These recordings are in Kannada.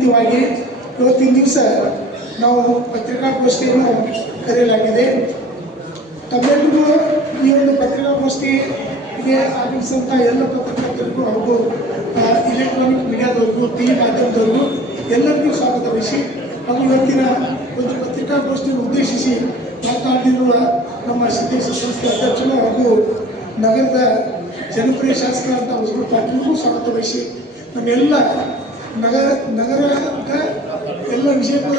ನಿಮಿತ್ತವಾಗಿ ಇವತ್ತಿನ ದಿವಸ ನಾವು ಪತ್ರಿಕಾಗೋಷ್ಠಿಯನ್ನು ಕರೆಯಲಾಗಿದೆ. ತಮ್ಮೆಲ್ಲರಿಗೂ ಈ ಒಂದು ಪತ್ರಿಕಾಗೋಷ್ಠಿಗೆ ಆಗಮಿಸಿದಂಥ ಎಲ್ಲ ಪತ್ರಕರ್ತರಿಗೂ ಹಾಗೂ ಇಲೆಕ್ಟ್ರಾನಿಕ್ ಮೀಡಿಯಾದವ್ರಿಗೂ ಟಿ ವಿ ಮಾಧ್ಯಮದವ್ರಿಗೂ ಎಲ್ಲರಿಗೂ ಸ್ವಾಗತ ವಹಿಸಿ ಹಾಗೂ ಇವತ್ತಿನ ಒಂದು ಪತ್ರಿಕಾಗೋಷ್ಠಿಯನ್ನು ಉದ್ದೇಶಿಸಿ ಮಾತನಾಡಿರುವ ನಮ್ಮ ಸಿದ್ದೇಶ ಸಂಸ್ಥೆ ಅಧ್ಯಕ್ಷರು ಹಾಗೂ ನಗರದ ಜನಪ್ರಿಯ ಶಾಸಕರಾದಂಥ ಹೊಸಬರು ಪಾಟೀಲ್ಗೂ ಸ್ವಾಗತ ವಹಿಸಿ ನಮ್ಮೆಲ್ಲ ನಗರ ನಗರದ ಎಲ್ಲ ವಿಷಯಗಳ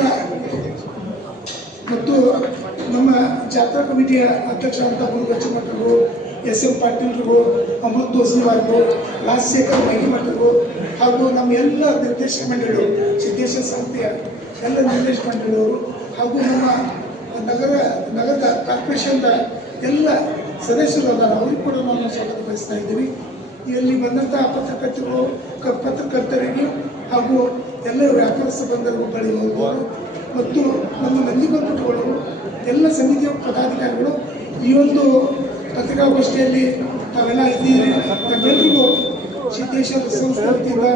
ಮತ್ತು ನಮ್ಮ ಜಾತ್ರಾ ಕಮಿಟಿಯ ಅಧ್ಯಕ್ಷರಂತ ಗುರು ಬಚ್ಚಮಠರು ಎಸ್ ಎಂ ಪಾಟೀಲ್ರಿಗೂ ಅಮೃತ್ ದೋಸ್ನಿವಾರ್ಗೂ ರಾಜಶೇಖರ್ ಮಹಿಮಠರು ಹಾಗೂ ನಮ್ಮ ಎಲ್ಲ ನಿರ್ದೇಶಕ ಮಂಡಳಿಗಳು, ಸಿದ್ದೇಶ್ವರ ಸಂಸ್ಥೆಯ ಎಲ್ಲ ನಿರ್ದೇಶಕ ಮಂಡಳಿಯವರು ಹಾಗೂ ನಮ್ಮ ನಗರ, ನಗರದ ಕಾರ್ಪೊರೇಷನ್ದ ಎಲ್ಲ ಸದಸ್ಯರು ಅದಾರ ಅವ್ರಿಗೆ ಕೂಡ ನಾವು ಸ್ವಾಗತ ಬಯಸ್ತಾ ಇದ್ದೀವಿ. ಇಲ್ಲಿ ಬಂದಂಥ ಪತ್ರಕರ್ತರು ಪತ್ರಕರ್ತರಿಗೆ ಹಾಗೂ ಎಲ್ಲ ವ್ಯಾಪಾರಸ್ಥ ಬಂಧುಗಳು ಮತ್ತು ನಮ್ಮ ನಂದಿಬಂಧುಗಳು ಎಲ್ಲ ಸಮಿತಿಯ ಪದಾಧಿಕಾರಿಗಳು ಈ ಒಂದು ಪತ್ರಿಕಾಗೋಷ್ಠಿಯಲ್ಲಿ ತಾವೆಲ್ಲ ಇದ್ದೀರಿ. ತಮ್ಮೆಲ್ಲರಿಗೂ ಸಿದ್ದೇಶ್ವರ ಸಂಸ್ಥೆ ವತಿಯಿಂದ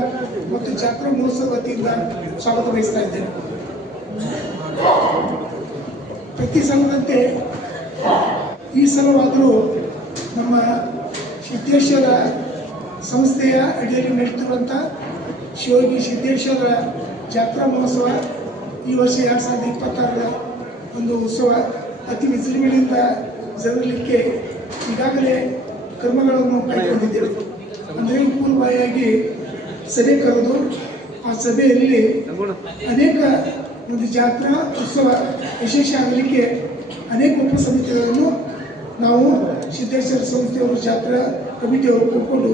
ಮತ್ತು ಜಾತ್ರಾ ಮಹೋತ್ಸವ ವತಿಯಿಂದ ಸ್ವಾಗತ ವಹಿಸ್ತಾ ಇದ್ದೇನೆ. ಪ್ರತಿ ಸಲದಂತೆ ಈ ಸಲವಾದರೂ ನಮ್ಮ ಸಿದ್ದೇಶ್ವರ ಸಂಸ್ಥೆಯ ಅಡಿಯಲ್ಲಿ ನಡೀತಿರುವಂಥ ಶಿವಯೋಗಿ ಸಿದ್ದೇಶ್ವರ ಜಾತ್ರಾ ಮಹೋತ್ಸವ ಈ ವರ್ಷ ಎರಡು ಸಾವಿರದ ಇಪ್ಪತ್ತಾರರ ಒಂದು ಉತ್ಸವ. ಅತಿ ವಿಜೃಂಭಣೆಯಿಂದ ಜರುಗಲಿಕ್ಕೆ ಈಗಾಗಲೇ ಕ್ರಮಗಳನ್ನು ಕೈಗೊಂಡಿದ್ದೇವೆ. ಅಂದರೆ ಪೂರ್ವಾಯಾಗಿ ಸಭೆ ಕರೆದು ಆ ಸಭೆಯಲ್ಲಿ ಅನೇಕ ಒಂದು ಜಾತ್ರಾ, ಉತ್ಸವ ವಿಶೇಷ ಆಗಲಿಕ್ಕೆ ಅನೇಕ ಉಪಸಮಿತಿಗಳನ್ನು ನಾವು ಸಿದ್ದೇಶ್ವರ ಸಂಸ್ಥೆಯವರು ಜಾತ್ರಾ ಕಮಿಟಿಯವರು ಕೂತ್ಕೊಂಡು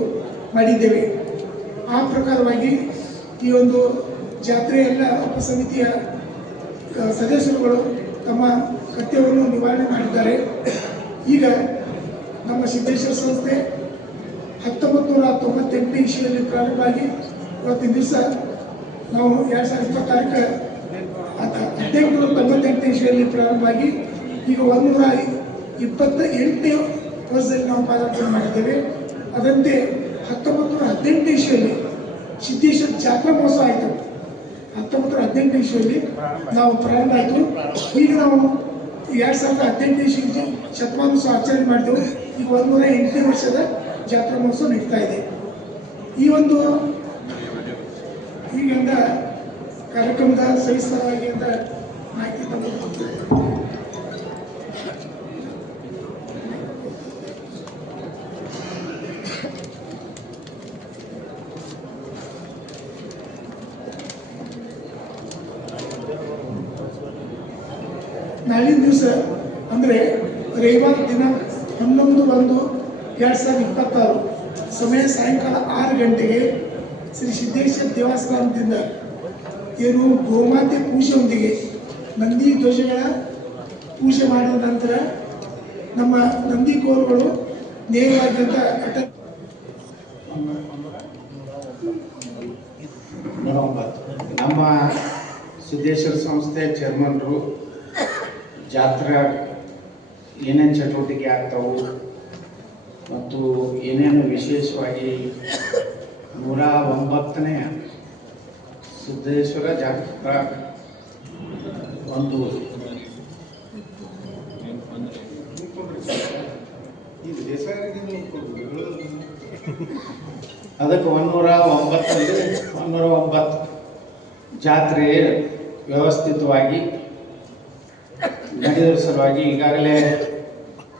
ಮಾಡಿದ್ದೇವೆ. ಆ ಪ್ರಕಾರವಾಗಿ ಈ ಒಂದು ಜಾತ್ರೆಯೆಲ್ಲ ಉಪಸಮಿತಿಯ ಸಮಿತಿಯ ಸದಸ್ಯರುಗಳು ತಮ್ಮ ಕರ್ತವ್ಯವನ್ನು ನಿವಾರಣೆ ಮಾಡಿದ್ದಾರೆ. ಈಗ ನಮ್ಮ ಸಿದ್ದೇಶ್ವರ ಸಂಸ್ಥೆ ಹತ್ತೊಂಬತ್ತು ನೂರ ತೊಂಬತ್ತೆಂಟನೇ ಇಶಿಯಲ್ಲಿ ಪ್ರಾರಂಭವಾಗಿ ಇವತ್ತಿನ ದಿವಸ ನಾವು ಎರಡು ಸಾವಿರದ ಇಪ್ಪತ್ತಾರಕ್ಕೆ ಹದಿನೆಂಟು ನೂರ ತೊಂಬತ್ತೆಂಟನೇ ಇಶಿಯಲ್ಲಿ ಪ್ರಾರಂಭವಾಗಿ ಈಗ ಈಗ ನೂರ ಇಪ್ಪತ್ತ ಎಂಟನೇ ವರ್ಷದಲ್ಲಿ ನಾವು ಪಾದಾರ್ಪಣೆ ಮಾಡಿದ್ದೇವೆ. ಅದರಂತೆ ಹತ್ತೊಂಬತ್ತು ನೂರ ಹದಿನೆಂಟನೇ ಇಸ್ವಿಯಲ್ಲಿ ಸಿದ್ದೇಶ್ವರ ಜಾತ್ರಾ ಮಹೋತ್ಸವ ಆಯಿತು. ಹತ್ತೊಂಬತ್ತು ನೂರ ಹದಿನೆಂಟನೇ ನಾವು ಪ್ರಾರಂಭ ಆಯಿತು. ಈಗ ನಾವು ಎರಡು ಸಾವಿರದ ಹದಿನೆಂಟನೇ ಇಸ್ವಿ ಶತಮಾನೋತ್ಸವ ಆಚರಣೆ ಮಾಡಿದೆವು. ಈಗ ಒಂದೂರ ಎಂಟನೇ ವರ್ಷದ ಜಾತ್ರಾ ಮಹೋತ್ಸವ ನಡೀತಾ ಇದೆ. ಈ ಒಂದು ಈಗಿಂದ ಕಾರ್ಯಕ್ರಮದ ಸವಿಸ್ತಾರವಾಗಿ ಅಂತ ಮಾಹಿತಿ ತಗೊಂಡು ನಾಳಿನ ದಿವಸ ಅಂದರೆ ರವಿವಾರ ದಿನ ಹನ್ನೊಂದು ಒಂದು ಎರಡು ಸಾವಿರದ ಇಪ್ಪತ್ತಾರು ಸಮಯ ಸಾಯಂಕಾಲ ಆರು ಗಂಟೆಗೆ ಶ್ರೀ ಸಿದ್ದೇಶ್ವರ ದೇವಸ್ಥಾನದಿಂದ ಏನು ಗೋಮಾತೆ ಪೂಜೆಯೊಂದಿಗೆ ನಂದಿ ಧ್ವಜಗಳ ಪೂಜೆ ಮಾಡಿದ ನಂತರ ನಮ್ಮ ನಂದಿ ಕೋರುಗಳು ನೇರವಾದಂಥ ಕಟ್ಟ ನಮ್ಮ ಸಿದ್ದೇಶ್ವರ ಸಂಸ್ಥೆ ಚೇರ್ಮನ್ರು ಜಾತ್ರಾ ಏನೇನು ಚಟುವಟಿಕೆ ಆಗ್ತಾವು ಮತ್ತು ಏನೇನು ವಿಶೇಷವಾಗಿ ನೂರ ಒಂಬತ್ತನೇ ಸಿದ್ದೇಶ್ವರ ಜಾತ್ರಾ ಒಂದು. ಅದಕ್ಕೆ ಒಂದೂರ ಒಂಬತ್ತಲ್ಲಿ ಒಂದೂರ ಒಂಬತ್ತು. ಜಾತ್ರೆ ವ್ಯವಸ್ಥಿತವಾಗಿ ನಡೆಯುವ ಸಲುವಾಗಿ ಈಗಾಗಲೇ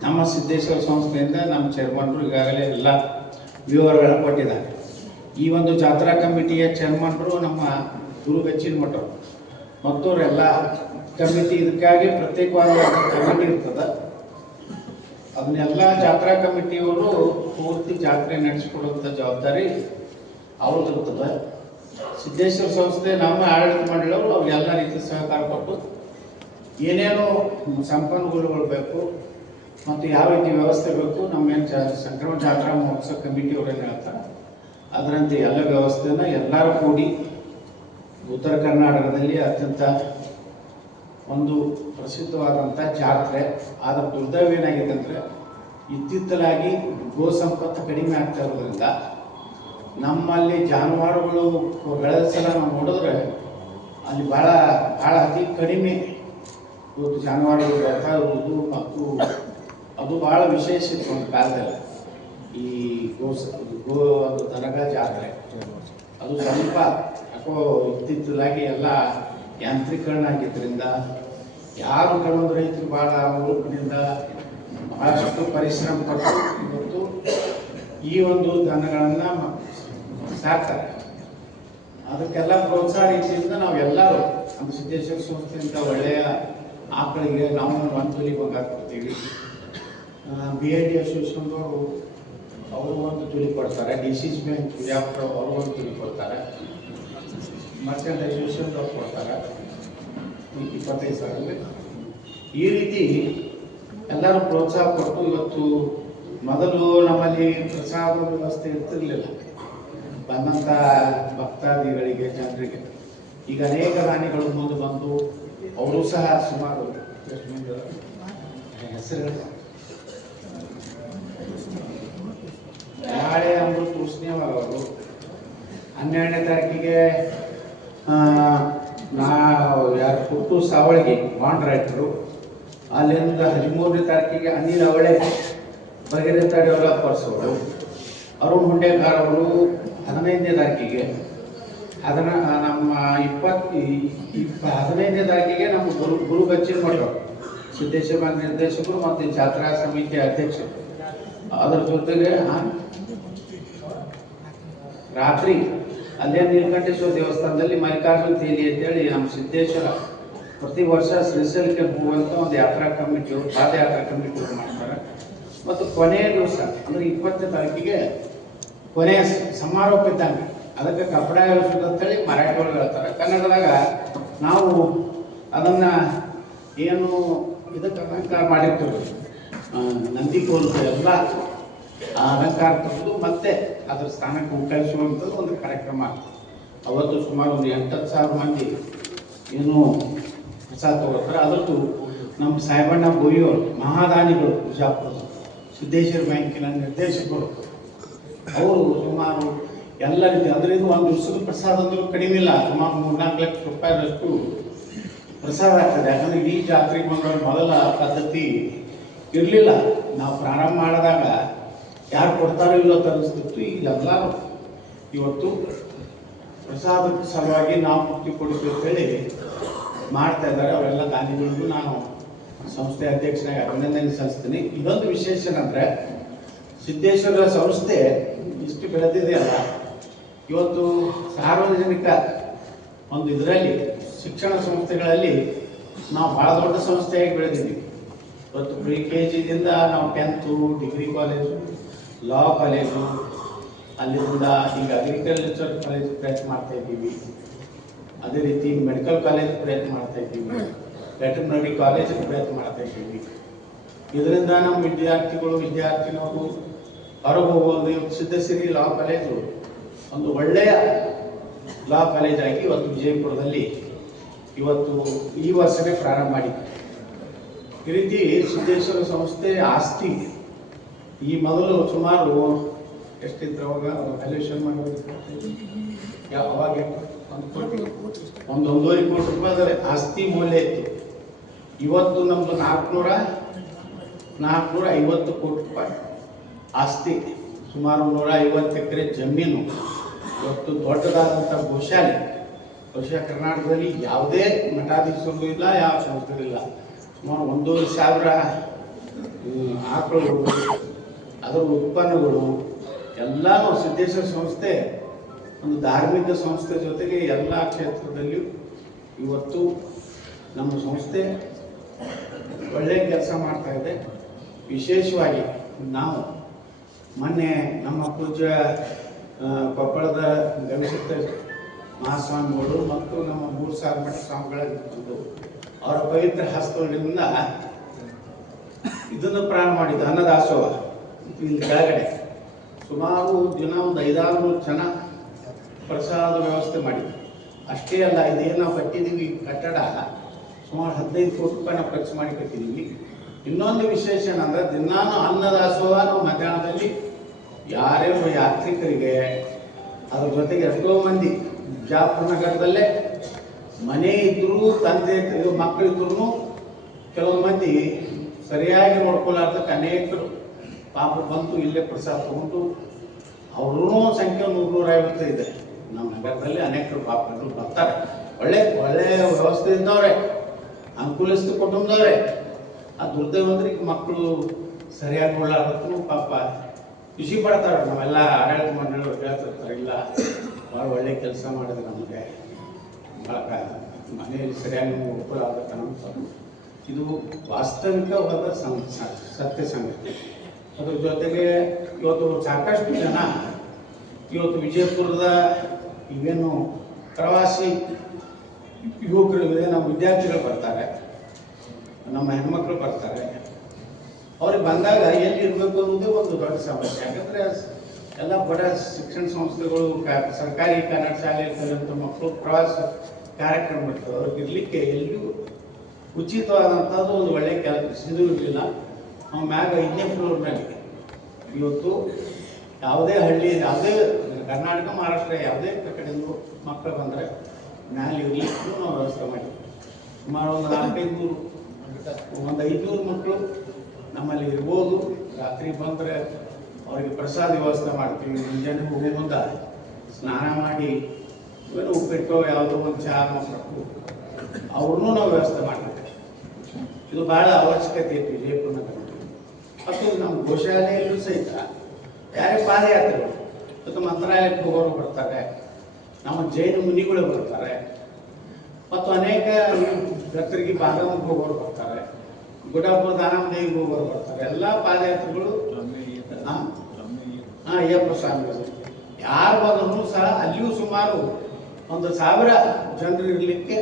ನಮ್ಮ ಸಿದ್ದೇಶ್ವರ ಸಂಸ್ಥೆಯಿಂದ ನಮ್ಮ ಚೇರ್ಮನ್ರು ಈಗಾಗಲೇ ಎಲ್ಲ ವಿವರಗಳನ್ನು ಕೊಟ್ಟಿದ್ದಾರೆ. ಈ ಒಂದು ಜಾತ್ರಾ ಕಮಿಟಿಯ ಚೇರ್ಮನ್ರು ನಮ್ಮ ಗುರು ಬೆಚ್ಚಿನ ಮಠ ಮತ್ತವರೆಲ್ಲ ಕಮಿಟಿ, ಇದಕ್ಕಾಗಿ ಪ್ರತ್ಯೇಕವಾದ ಕಮಿಟಿ ಇರ್ತದೆ. ಅದನ್ನೆಲ್ಲ ಜಾತ್ರಾ ಕಮಿಟಿಯವರು ಪೂರ್ತಿ ಜಾತ್ರೆ ನಡೆಸ್ಕೊಡುವಂಥ ಜವಾಬ್ದಾರಿ ಅವ್ರದ್ದು ಇರ್ತದೆ ಸಿದ್ದೇಶ್ವರ ಸಂಸ್ಥೆ ನಮ್ಮ ಆಡಳಿತ ಮಂಡಳಿಯವರು ಅವ್ರಿಗೆಲ್ಲ ರೀತಿ ಸಹಕಾರ ಕೊಟ್ಟು ಏನೇನು ಸಂಪನ್ಮೂಲಗಳು ಬೇಕು ಮತ್ತು ಯಾವ ರೀತಿ ವ್ಯವಸ್ಥೆ ಬೇಕು, ನಮ್ಮೇನು ಜಾ ಸಂಕ್ರಮಣ ಜಾತ್ರಾ ಮಹೋತ್ಸವ ಕಮಿಟಿಯವರೇನು ಹೇಳ್ತಾರೆ, ಅದರಂತೆ ಎಲ್ಲ ವ್ಯವಸ್ಥೆನ ಎಲ್ಲರೂ ಕೂಡಿ ಉತ್ತರ ಕರ್ನಾಟಕದಲ್ಲಿ ಅತ್ಯಂತ ಒಂದು ಪ್ರಸಿದ್ಧವಾದಂಥ ಜಾತ್ರೆ. ಆದರೆ ದುರ್ದೈವ ಏನಾಗಿದೆ ಅಂದರೆ ಇತ್ತಿತ್ತಲಾಗಿ ಗೋ ಸಂಪತ್ತು ಕಡಿಮೆ ಆಗ್ತಾ ಇರೋದ್ರಿಂದ ನಮ್ಮಲ್ಲಿ ಜಾನುವಾರುಗಳು ಬೆಳೆದ ಸಲ ನಾವು ನೋಡಿದ್ರೆ ಅಲ್ಲಿ ಭಾಳ ಭಾಳ ಅತಿ ಕಡಿಮೆ ಇವತ್ತು ಜಾನುವಾರುಗಳು ಬರ್ತಾ ಇರುವುದು ಮತ್ತು ಅದು ಭಾಳ ವಿಶೇಷ ಇತ್ತು ಒಂದು ಕಾಲದಲ್ಲಿ. ಈ ಗೋ ಗೋ ಅದು ದನಗ ಜಾತ್ರೆ. ಅದು ಸ್ವಲ್ಪ ಯಾಕೋ ಇತ್ತಿತ್ತಲಾಗಿ ಎಲ್ಲ ಯಾಂತ್ರೀಕರಣ ಆಗಿದ್ದರಿಂದ ಯಾರು ಕಳೆದ ರೈತರು ಭಾಳ ಹುರುಪಿನಿಂದ ಬಹಳಷ್ಟು ಪರಿಶ್ರಮ ಪಟ್ಟು ಇವತ್ತು ಈ ಒಂದು ದನಗಳನ್ನು ಸಾಕ್ತಾರೆ. ಅದಕ್ಕೆಲ್ಲ ಪ್ರೋತ್ಸಾಹ ರೀತಿಯಿಂದ ನಾವು ಎಲ್ಲರೂ ನಮ್ಮ ಸಿದ್ದೇಶ್ವರ ಸಂಸ್ಥೆಯಿಂದ ಒಳ್ಳೆಯ ಆಕಳಿಗೆ ನಾವು ಒಂದು ಕೊಡ್ತೀವಿ ಬಿ ಐ ಡಿ ಅಸೋಸಿಯೇಷನ್ದವರು ಅವರು ಒಂದು ತುಳಿ ಕೊಡ್ತಾರೆ. ಡಿ ಸಿ ಬ್ಯಾಂಕ್ ಅವರು ಒಂದು ತುಳಿ ಕೊಡ್ತಾರೆ. ಅಸೋಸಿಯೇಷನ್ದವ್ರು ಕೊಡ್ತಾರೆ ಇಪ್ಪತ್ತೈದು ಸಾವಿರ ಈ ರೀತಿ ಎಲ್ಲರೂ ಪ್ರೋತ್ಸಾಹ ಕೊಟ್ಟು ಇವತ್ತು ಮೊದಲು ನಮ್ಮಲ್ಲಿ ಪ್ರಸಾದ ವ್ಯವಸ್ಥೆ ಇರ್ತಿರ್ಲಿಲ್ಲ. ಬಂದಂಥ ಭಕ್ತಾದಿಗಳಿಗೆ, ಜನರಿಗೆ. ಈಗ ಅನೇಕ ರಾಣಿಗಳು ಮುಂದೆ ಬಂದು ಅವರು ಸಹ ಸುಮಾರು ಹೆಸರು ನಾಳೆ ಅವರು ತೂಸ್ನೇವರ್ ಹನ್ನೆರಡನೇ ತಾರೀಕಿಗೆ ನಾವು ಯಾರು ಕುರ್ತು ಸಾವಳಿಗೆ ರೈತರು ಅಲ್ಲಿಂದ ಹದಿಮೂರನೇ ತಾರೀಕಿಗೆ ಅನಿಲ್ ಅವಳೆ ಭಗೀರಥ ಡೆವಲಪರ್ಸ್ ಅವರು ಅರುಣ್ ಹುಂಡೇಕಾರ್ ಅವರು ಹದಿನೈದನೇ ತಾರೀಕಿಗೆ ಅದನ್ನ ನಮ್ಮ ಇಪ್ಪತ್ತು ಇಪ್ಪ ಹದಿನೈದನೇ ತಾರೀಕಿಗೆ ನಮ್ಮ ಗುರು ಗುರು ಬಚ್ಚಿನ ಮಠರು ಸಿದ್ದೇಶ್ವರ ನಿರ್ದೇಶಕರು ಮತ್ತು ಜಾತ್ರಾ ಸಮಿತಿ ಅಧ್ಯಕ್ಷರು. ಅದರ ಜೊತೆಗೆ ರಾತ್ರಿ ಅಲ್ಲೇ ನೀಲಕಂಠೇಶ್ವರ ದೇವಸ್ಥಾನದಲ್ಲಿ ಮಲ್ಲಿಕಾರ್ಜುನ ತೇಲಿ ಅಂತೇಳಿ ನಮ್ಮ ಸಿದ್ದೇಶ್ವರ ಪ್ರತಿ ವರ್ಷ ಶ್ರೀಶೈಲಕ್ಕೆ ಹೋಗುವಂಥ ಒಂದು ಯಾತ್ರಾ ಕಮಿಟಿ ಪಾದಯಾತ್ರಾ ಕಮಿಟಿ ಮಾಡ್ತಾರೆ. ಮತ್ತು ಕೊನೆಯ ದಿವಸ ಅಂದ್ರೆ ಇಪ್ಪತ್ತನೇ ತಾರೀಕಿಗೆ ಕೊನೆಯ ಸಮಾರೋಪ ಇದ್ದಂಗೆ. ಅದಕ್ಕೆ ಕಪಡ ಇಳಿಸೋದು ಅಂತೇಳಿ ಮರಾಠಿಗಳು ಹೇಳ್ತಾರೆ. ಕನ್ನಡದಾಗ ನಾವು ಅದನ್ನ ಏನು ಇದಕ್ಕೆ ಅಲಂಕಾರ ಮಾಡಿರ್ತೀವಿ. ಆ, ನಂದಿ ಕೋಲು ಎಲ್ಲ ಆ ಅಲಂಕಾರ ತಂದು ಮತ್ತೆ ಅದ್ರ ಸ್ಥಾನಕ್ಕೆ ಉಪಯೋಗಿಸುವಂಥದ್ದು ಒಂದು ಕಾರ್ಯಕ್ರಮ. ಅವತ್ತು ಸುಮಾರು ಒಂದು ಎಂಟತ್ತು ಸಾವಿರ ಮಂದಿ ಏನು ಪ್ರಸಾದ ತಗೋತಾರೆ ಅದರದ್ದು ನಮ್ಮ ಸಾಹೇಬಣ್ಣ ಬೋಯಿಯವರು ಮಹಾದಾನಿಗಳು, ಬಿಜಾಪುರ, ಸಿದ್ದೇಶ್ವರ ಬ್ಯಾಂಕಿನ ನಿರ್ದೇಶಕರು. ಅವರು ಸುಮಾರು ಎಲ್ಲ ರೀತಿ ಅದರಿಂದ ಒಂದು ದಿವಸದ ಪ್ರಸಾದ ಕಡಿಮೆ ಇಲ್ಲ. ಸುಮಾರು ಮೂರ್ನಾಲ್ಕು ಲಕ್ಷ ರೂಪಾಯಿದಷ್ಟು ಪ್ರಸಾದ ಆಗ್ತದೆ. ಯಾಕಂದರೆ ಇಡೀ ಜಾತ್ರೆಗೆ ಬಂದ ಮೊದಲ ಪದ್ಧತಿ ಇರಲಿಲ್ಲ. ನಾವು ಪ್ರಾರಂಭ ಮಾಡಿದಾಗ ಯಾರು ಕೊಡ್ತಾರೋ ಇಲ್ಲೋ ತರಿಸ್ತಿತ್ತು ಈಗ ಎಲ್ಲರೂ ಇವತ್ತು ಪ್ರಸಾದ ಸಲುವಾಗಿ ನಾವು ಮುಕ್ತಿ ಕೊಡ್ತೀವಿ ಅಂತೇಳಿ ಮಾಡ್ತಾ ಇದ್ದಾರೆ. ಅವರೆಲ್ಲ ದಾನಿಗಳಿಗೂ ನಾನು ಸಂಸ್ಥೆ ಅಧ್ಯಕ್ಷನಾಗಿ ಅಭಿನಂದನೆ ಸಲ್ಲಿಸ್ತೀನಿ. ಇದೊಂದು ವಿಶೇಷ ಏನಂದ್ರೆ, ಸಿದ್ದೇಶ್ವರ ಸಂಸ್ಥೆ ಇಷ್ಟು ಬೆಳೆದಿದೆಯಲ್ಲ ಇವತ್ತು ಸಾರ್ವಜನಿಕ ಒಂದು ಇದರಲ್ಲಿ, ಶಿಕ್ಷಣ ಸಂಸ್ಥೆಗಳಲ್ಲಿ ನಾವು ಬಹಳ ದೊಡ್ಡ ಸಂಸ್ಥೆಯಾಗಿ ಬೆಳೆದಿದ್ದೀವಿ. ಇವತ್ತು ಪ್ರಿ ಕೆ ಜಿದಿಂದ ನಾವು tenth degree college law college ಅಲ್ಲಿಂದ ಈಗ ಅಗ್ರಿಕಲ್ಚರ್ ಕಾಲೇಜ್ ಪ್ರಯತ್ನ ಮಾಡ್ತಾ ಇದ್ದೀವಿ. ಅದೇ ರೀತಿ ಮೆಡಿಕಲ್ ಕಾಲೇಜ್ ಪ್ರಯತ್ನ ಮಾಡ್ತಾ ಇದ್ದೀವಿ. ವೆಟರ್ನರಿ ಕಾಲೇಜ್ ಪ್ರಯತ್ನ ಮಾಡ್ತಾ ಇದ್ದೀವಿ. ಇದರಿಂದ ನಮ್ಮ ವಿದ್ಯಾರ್ಥಿಗಳು ವಿದ್ಯಾರ್ಥಿನಿಯರು ಹೊರಗೆ ಹೋಗೋದು ಸಿದ್ಧ ಸಿದ್ಧಸಿರಿ ಲಾ ಕಾಲೇಜು ಒಂದು ಒಳ್ಳೆಯ ಲಾ ಕಾಲೇಜ್ ಆಗಿ ಇವತ್ತು ವಿಜಯಪುರದಲ್ಲಿ ಇವತ್ತು ಈ ವರ್ಷವೇ ಪ್ರಾರಂಭ ಮಾಡಿದೆ ಈ ರೀತಿ ಸಿದ್ದೇಶ್ವರ ಸಂಸ್ಥೆ ಆಸ್ತಿ ಈ ಮೊದಲು ಸುಮಾರು ಎಷ್ಟಿತ್ತು ಅವಾಗ? ವ್ಯಾಲ್ಯೂಷನ್ ಅವಾಗ ಒಂದು ಕೋಟಿ. ಒಂದು ಒಂದೂವರೆ ಕೋಟಿ ರೂಪಾಯಿ ಆಸ್ತಿ ಮೌಲ್ಯ ಇತ್ತು. ಇವತ್ತು ನಮ್ದು ನಾಲ್ಕುನೂರ ನಾಲ್ಕುನೂರ ಐವತ್ತು ಕೋಟಿ ರೂಪಾಯಿ ಆಸ್ತಿ. ಸುಮಾರು ನೂರ ಐವತ್ತು ಎಕರೆ ಜಮೀನು. ಇವತ್ತು ದೊಡ್ಡದಾದಂಥ ಗೋಶಾಲೆ. ಬಹುಶಃ ಕರ್ನಾಟಕದಲ್ಲಿ ಯಾವುದೇ ಮಠಾಧೀಶರು ಇಲ್ಲ, ಯಾವ ಸಂಸ್ಥೆಗಳಿಲ್ಲ ಸುಮಾರು ಒಂದೂವರೆ ಸಾವಿರ ಆಕಳು ಅದರ ಉತ್ಪನ್ನಗಳು ಎಲ್ಲ ಸಿದ್ದೇಶ್ವರ ಸಂಸ್ಥೆ, ಒಂದು ಧಾರ್ಮಿಕ ಸಂಸ್ಥೆ ಜೊತೆಗೆ ಎಲ್ಲ ಕ್ಷೇತ್ರದಲ್ಲಿಯೂ ಇವತ್ತು ನಮ್ಮ ಸಂಸ್ಥೆ ಒಳ್ಳೆಯ ಕೆಲಸ ಮಾಡ್ತಾ ಇದೆ. ವಿಶೇಷವಾಗಿ ನಾವು ಮೊನ್ನೆ ನಮ್ಮ ಪೂಜ್ಯ ಕೊಪ್ಪಳದ ಗವಿಸಿದ್ದ ಮಹಾಸ್ವಾಮಿಗಳು ಮತ್ತು ನಮ್ಮ ಮೂರು ಸಾವಿರ ಮಠ ಸ್ವಾಮಿಗಳ ಅವರ ಪವಿತ್ರ ಹಸ್ತಗಳಿಂದ ಇದನ್ನು ಪ್ರಾರಂಭ ಮಾಡಿದ್ದು ಅನ್ನದಾಸೋಹ. ಇಲ್ಲಿ ಕೆಳಗಡೆ ಸುಮಾರು ದಿನ ಒಂದು ಐದಾರು ಜನ ಪ್ರಸಾದ ವ್ಯವಸ್ಥೆ ಮಾಡಿದ್ವಿ ಅಷ್ಟೇ ಅಲ್ಲ, ಇದೇನು ನಾವು ಕಟ್ಟಿದ್ದೀವಿ ಕಟ್ಟಡ ಸುಮಾರು ಹದಿನೈದು ಕೋಟಿ ರೂಪಾಯಿ ಖರ್ಚು ಮಾಡಿ ಕಟ್ಟಿದ್ದೀವಿ ಇನ್ನೊಂದು ವಿಶೇಷ ಏನಂದ್ರೆ, ದಿನಾನು ಅನ್ನದಾಸೋಹ ನಾವು ಮಧ್ಯಾಹ್ನದಲ್ಲಿ ಯಾರೇ ಯಾತ್ರಿಕರಿಗೆ ಅದ್ರ ಜೊತೆಗೆ ಎಷ್ಟೋ ಮಂದಿ ಬಿಜಾಪುರ ನಗರದಲ್ಲೇ ಮನೆ ಇದ್ದರೂ ತಂದೆ ಮಕ್ಕಳಿದ್ರು ಕೆಲವು ಮಂದಿ ಸರಿಯಾಗಿ ನೋಡ್ಕೊಳ್ಳಾರ್ದಕ್ಕೆ ಅನೇಕರು ಪಾಪ ಬಂತು, ಇಲ್ಲೇ ಪ್ರಸಾದ ತಗೊಂಡು ಅವ್ರೂ ಸಂಖ್ಯೆ ನೂರು ನೂರ ಐವತ್ತು ಇದೆ. ನಮ್ಮ ನಗರದಲ್ಲಿ ಅನೇಕರು ಪಾಪಗಳು ಬರ್ತಾರೆ. ಒಳ್ಳೆ ಒಳ್ಳೆ ವ್ಯವಸ್ಥೆ ಇದ್ದವ್ರೆ, ಅನುಕೂಲಿಸ್ತು ಕುಟುಂಬದವ್ರೆ. ಆ ದುರ್ದೈವಂತರಿಗೆ ಮಕ್ಕಳು ಸರಿಯಾಗಿ ಒಳ್ಳಾಗತ್ತು ಪಾಪ ಖುಷಿ ಪಡ್ತಾರೆ. ನಾವೆಲ್ಲ ಆಡಳಿತ ಮಂಡಳಿಯವರು ಹೇಳ್ತಿರ್ತಾರೆ ಇಲ್ಲ, ಭಾಳ ಒಳ್ಳೆ ಕೆಲಸ ಮಾಡಿದ್ರೆ ನಮಗೆ. ಭಾಳ ಮನೆಯಲ್ಲಿ ಸರಿಯಾಗಿ ಉಪಯೋಗ ಆಗುತ್ತೆ ಇದು ವಾಸ್ತವಿಕವಾದ ಸತ್ಯ ಸಂಗತಿ. ಅದ್ರ ಜೊತೆಗೆ ಇವತ್ತು ಸಾಕಷ್ಟು ಜನ ಇವತ್ತು ವಿಜಯಪುರದ ಇವೇನು ಪ್ರವಾಸಿ ಯುವಕರು ನಮ್ಮ ವಿದ್ಯಾರ್ಥಿಗಳು ಬರ್ತಾರೆ, ನಮ್ಮ ಹೆಣ್ಮಕ್ಳು ಬರ್ತಾರೆ. ಅವ್ರಿಗೆ ಬಂದಾಗ ಎಲ್ಲಿ ಇರಬೇಕು ಅನ್ನೋದೇ ಒಂದು ದೊಡ್ಡ ಸಮಸ್ಯೆ. ಯಾಕಂದ್ರೆ ಎಲ್ಲ ಬಡ ಶಿಕ್ಷಣ ಸಂಸ್ಥೆಗಳು ಸರ್ಕಾರಿ ಕನ್ನಡ ಶಾಲೆ ಇರ್ತಕ್ಕಂಥ ಮಕ್ಕಳು ಪ್ರವಾಸ ಕಾರ್ಯಕ್ರಮ ಇರ್ತದೆ. ಅವ್ರಿಗೆ ಇರಲಿಕ್ಕೆ ಎಲ್ಲಿಯೂ ಉಚಿತವಾದಂಥದ್ದು ಒಂದು ಒಳ್ಳೆ ಕೆಲಸ ಇದು ಇರಲಿಲ್ಲ ನಾವು ಮ್ಯಾಗ ಫ್ಲೋರ್ ಫ್ಲೋರ್ನಲ್ಲಿ ಇವತ್ತು ಯಾವುದೇ ಹಳ್ಳಿ, ಯಾವುದೇ ಕರ್ನಾಟಕ, ಮಹಾರಾಷ್ಟ್ರ, ಯಾವುದೇ ಕಡೆಯಿಂದ ಮಕ್ಕಳು ಬಂದರೆ ಮ್ಯಾಲೆ ಇರಲಿಕ್ಕೂ ನಾವು ವ್ಯವಸ್ಥೆ ಮಾಡಿ ಸುಮಾರು ಒಂದು ನಾಲ್ಕೈದು ನೂರು ಒಂದು ಐದುನೂರು ಮಕ್ಕಳು ನಮ್ಮಲ್ಲಿ ಇರ್ಬೋದು. ರಾತ್ರಿ ಬಂದರೆ ಅವರಿಗೆ ಪ್ರಸಾದ ವ್ಯವಸ್ಥೆ ಮಾಡ್ತೀವಿ. ಮುಂಜಾನೆ ಹೋಗಿ ಮುಂದ ಸ್ನಾನ ಮಾಡಿ, ಏನು ಉಪ್ಪಿಟ್ಟು, ಯಾವುದೋ ಒಂದು ಚಹಾ ಮಕ್ಕಳು ಅವ್ರನ್ನೂ ನಾವು ವ್ಯವಸ್ಥೆ ಮಾಡ್ತೀವಿ ಇದು ಭಾಳ ಅವಶ್ಯಕತೆ ಐತಿ. ವಿಜಯಪುರ ನಗರದಲ್ಲಿ ಮತ್ತು ನಮ್ಮ ಗೋಶಾಲೆಯಲ್ಲೂ ಸಹಿತ ಯಾರೇ ಪಾದಯಾತ್ರೆಗಳು ಮತ್ತು ಮಂತ್ರಾಲಯಕ್ಕೆ ಹೋಗೋರು ಬರ್ತಾರೆ, ನಮ್ಮ ಜೈನ ಮುನಿಗಳು ಬರ್ತಾರೆ, ಮತ್ತು ಅನೇಕ ಭಕ್ತರಿಗೆ ಬಾದಾಮಿಗೆ ಹೋಗೋರು ಬರ್ತಾರೆ ಗುಡಪ್ಪ ದಾನಮದೇವಿಗೆ ಹೋಗೋರು ಬರ್ತಾರೆ, ಎಲ್ಲ ಪಾದಯಾತ್ರೆಗಳು ಹಾಂ ಹಾ ಅಯ್ಯಪ್ಪ ಸ್ವಾಮಿಗಳು ಯಾರು ಬಂದರೂ ಸಹ ಅಲ್ಲಿಯೂ ಸುಮಾರು ಒಂದು ಸಾವಿರ ಜನರು ಇರಲಿಕ್ಕೆ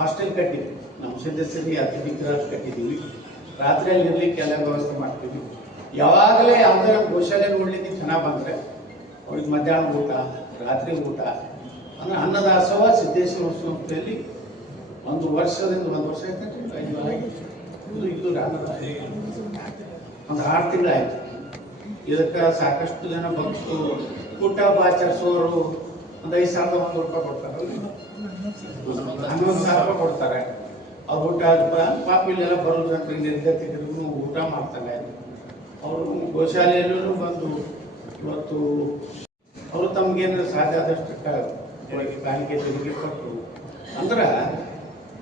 ಹಾಸ್ಟೆಲ್ ಕಟ್ಟಿದ್ವಿ. ನಮ್ಮ ಸದಸ್ಯರಿಗೆ ಅತಿಥಿ ಗೃಹ ಕಟ್ಟಿದ್ದೀವಿ. ರಾತ್ರಿಯಲ್ಲಿ ಇರ್ಲಿಕ್ಕೆ ಎಲ್ಲ ವ್ಯವಸ್ಥೆ ಮಾಡ್ತೀವಿ ಯಾವಾಗಲೇ ಯಾವುದೇ ನಮ್ಮ ಗೋಶಾಲೆ ನೋಡ್ಲಿಕ್ಕೆ ಜನ ಬಂದರೆ ಅವ್ರಿಗೆ ಮಧ್ಯಾಹ್ನ ಊಟ, ರಾತ್ರಿ ಊಟ, ಅಂದ್ರೆ ಅನ್ನದಾಸೋಹ, ಸಿದ್ದೇಶ್ವರ ಸಂಸ್ಥೆಯಲ್ಲಿ ಒಂದು ವರ್ಷದಿಂದ ಒಂದು ವರ್ಷ ಆಯ್ತು ಐದು ಆಯ್ತು. ಒಂದು ಆರು ತಿಂಗಳಾಯ್ತು ಇದಕ್ಕೆ ಸಾಕಷ್ಟು ಜನ ಭಕ್ತರು, ಊಟ ಆಚರಿಸೋರು, ಒಂದು ಐದು ಸಾವಿರದ ಒಂದು ರೂಪಾಯಿ ಕೊಡ್ತಾರೆ. ಹನ್ನೊಂದು ಸಾವಿರ ರೂಪಾಯಿ ಕೊಡ್ತಾರೆ. ಅವ್ರು ಊಟ ಪಾಪ ಇಲ್ಲೆಲ್ಲ ಬರೋ ಜನರಿಗೆ ನಿರ್ಗತಿಕರಿಗೂ ಊಟ ಮಾಡ್ತಾರೆ. ಅವರು ಗೋಶಾಲೆಯಲ್ಲೂ ಬಂದು ಇವತ್ತು ಅವರು ತಮಗೇನು ಸಾಧ್ಯ ಆದಷ್ಟು ಕಾಣಿಕೆ ತೆರಿಗೆ ಕೊಟ್ಟು, ಅಂದ್ರೆ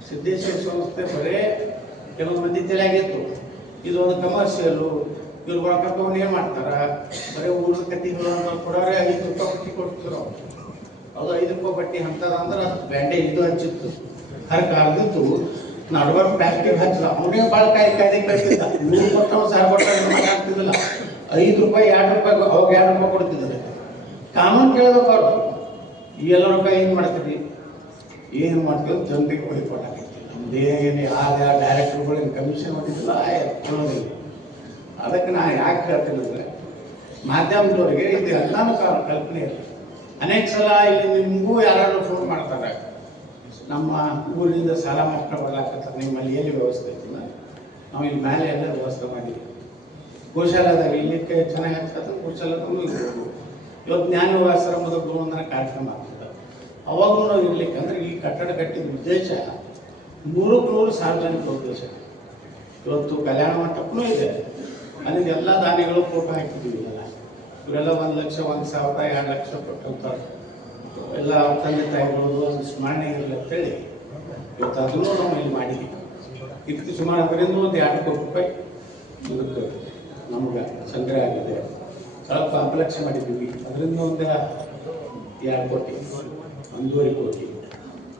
ಸಿದ್ದೇಶ್ವರ ಸಂಸ್ಥೆ ಬರೇ ಕೆಲವು ಮಂದಿ ತಲೆಯಾಗಿತ್ತು. ಇದು ಒಂದು ಕಮರ್ಷಿಯಲ್ಲು ಇವ್ರು ರೊಕ್ಕ ಏನು ಮಾಡ್ತಾರ? ಬರೀ ಊರು ಕಟ್ಟಿಗಳು ಕೊಡೋರೆ ಐದು ರೂಪಾಯಿ ಬಟ್ಟಿ ಕೊಡ್ತಾರೆ. ಅದು ಐದು ರೂಪಾಯಿ ಬಟ್ಟಿ ಅಂತದ ಅಂದ್ರೆ ಅದು ಬ್ಯಾಂಡೇಜ್ ಇದು ಹಚ್ಚಿತ್ತು ಹರಕ ಅರ್ದಿತ್ತು ನಡುವರ್ ಪ್ಲಾಸ್ಟಿಕ್ ಹಚ್ಚಿದ ಅವನೇ ಭಾಳ ಕಾಯಿ ಕಾಯ್ದೆ ಕಟ್ಟಿದ್ದ ನೂರು ಕೊಟ್ಟವ ಸಾವಿರ ಕೊಟ್ಟ ಮಾತಾಡ್ತಿದ್ದಿಲ್ಲ ಐದು ರೂಪಾಯಿ, ಎರಡು ರೂಪಾಯಿ ಅವಾಗ ಎರಡು ರೂಪಾಯಿ ಕೊಡ್ತಿದ್ದಾರೆ ಕಾನೂನು ಕೇಳ್ಬೇಕು ಅವ್ರು. ಈ ಎಲ್ಲ ರೂಪಾಯಿ ಏನು ಮಾಡ್ತೀರಿ? ಏನು ಮಾಡ್ತೀವಿ? ಜನರಿಗೆ ಹೊಯ್ಕೊಡಾಕೈತಿ ನಮ್ದು ಏನು ಯಾರು ಯಾರು ಡೈರೆಕ್ಟರ್ಗಳಿಗೆ ಕಮಿಷನ್ ಹೊಡಿತಿಲ್ಲ ಕೊಡೋದಿಲ್ಲ. ಅದಕ್ಕೆ ನಾನು ಯಾಕೆ ಹೇಳ್ತೀನಿ ಅಂದರೆ, ಮಾಧ್ಯಮದವರಿಗೆ ಇದು ಎಲ್ಲಾನು ಕಲ್ಪನೆ ಇಲ್ಲ. ಅನೇಕ ಸಲ ಇಲ್ಲಿ ನಿಮಗೂ ಯಾರಾದ್ರೂ ಫೋನ್ ಮಾಡ್ತಾರೆ. ನಮ್ಮ ಊರಿಂದ ಸಾಲ ಮಕ್ಕಳು ಬರ್ಲಾಕತ್ತಾರೆ ನಿಮ್ಮಲ್ಲಿ ಎಲ್ಲಿ ವ್ಯವಸ್ಥೆ ಐತಿಲ್ಲ ನಾವು ಇಲ್ಲಿ ಮೇಲೆ ಎಲ್ಲ ವ್ಯವಸ್ಥೆ ಮಾಡಿದ್ವಿ ಗೋಶಾಲದಾಗ ಇಲ್ಲಿಕ್ಕೆ ಚೆನ್ನಾಗಿ ಆಗ್ತದೆ ಗೋಶಾಲದಲ್ಲೂ ಇರ್ಬೋದು ಇವತ್ತು ಜ್ಞಾನವಾಶ್ರಮದ ಗುರುವಂದನ ಕಾರ್ಯಕ್ರಮ ಆಗ್ತದೆ. ಅವಾಗೂ ನಾವು ಇರ್ಲಿಕ್ಕೆ ಅಂದ್ರೆ ಈ ಕಟ್ಟಡ ಕಟ್ಟಿದ ಉದ್ದೇಶ ನೂರಕ್ಕೆ ನೂರು ಸಾರ್ವಜನಿಕ ಉದ್ದೇಶ. ಇವತ್ತು ಕಲ್ಯಾಣ ಮಂಟಪನೂ ಇದೆ. ಅಲ್ಲಿಂದ ಎಲ್ಲ ದಾನಿಗಳು ಫೋಟೋ ಹಾಕಿದ್ದೀವಿ ಎಲ್ಲ ಇವರೆಲ್ಲ ಒಂದು ಲಕ್ಷ, ಒಂದು ಸಾವಿರ, ಎರಡು ಲಕ್ಷ ಕೊಟ್ಟಂತ ಎಲ್ಲ ತಂದೆ ತಾಯಿಗಳು ಒಂದು ಸ್ಮರಣೆ ಇರಲಿ ಅಂತೇಳಿ ಇವತ್ತು ಅದನ್ನು ನಾವು ಇಲ್ಲಿ ಮಾಡಿದ್ದೀವಿ. ಇದಕ್ಕೆ ಸುಮಾರು ಅದರಿಂದ ಒಂದು ಎರಡು ಕೋಟಿ ರೂಪಾಯಿ ಇದಕ್ಕೆ ನಮ್ಗೆ ಸಂಗ್ರಹ ಆಗಿದೆ. ಸ್ವಲ್ಪ ಕಾಂಪ್ಲೆಕ್ಸ್ ಮಾಡಿದ್ದೀವಿ. ಅದರಿಂದ ಒಂದು ಎರಡು ಕೋಟಿ, ಒಂದೂವರೆ ಕೋಟಿ